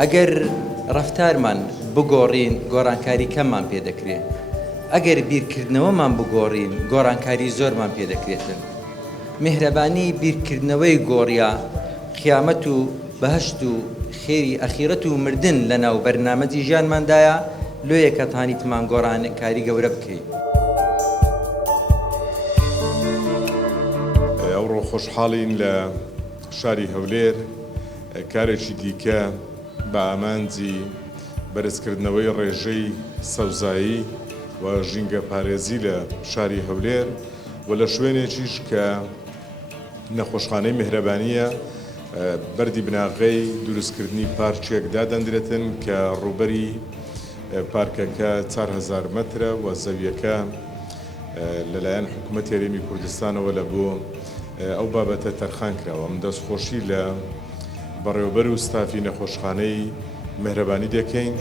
ئەگەر ڕەفتارمان بگۆڕین گۆڕانکاری کەممان پێ دەکرێت، ئەگەر بیرکردنەوەمان بگۆڕین گۆڕانکاری زۆرمان پێ دەکرێتن. میهرەبانی بیرکردنەوەی گۆڕیا قیامەت و بەهەشت و خێری ئەخیرەت و مردن لە ناو بەرنامەجی ژیانماندایە، لۆیە کە تانیتمان گۆڕانکاری گەورە بکەین. ئەوڕۆ خۆشحاڵین لە شاری هەولێر کارێکی دیکە بە ئامانجی بەرزکردنەوەی ڕێژەی سەوزایی و ژینگە پارێزی لە شاری هەولێر و لە شوێنێکیش کە نەخۆشخانەی میهرەبانیە بەردی بناغەی دروستکردنی پارکێک دادەنرێتن کە ڕووبەری پارکەکە 4000 مەترە و زەویەکە لەلایەن حکوومەت هەرێمی کوردستانەوە لە بۆ ئەو بابەتە تەرخان کراوە. من دەستخۆشی لە بەڕێوەبەر و ستافی نەخۆشخانەی میهرەبانی دەکەین.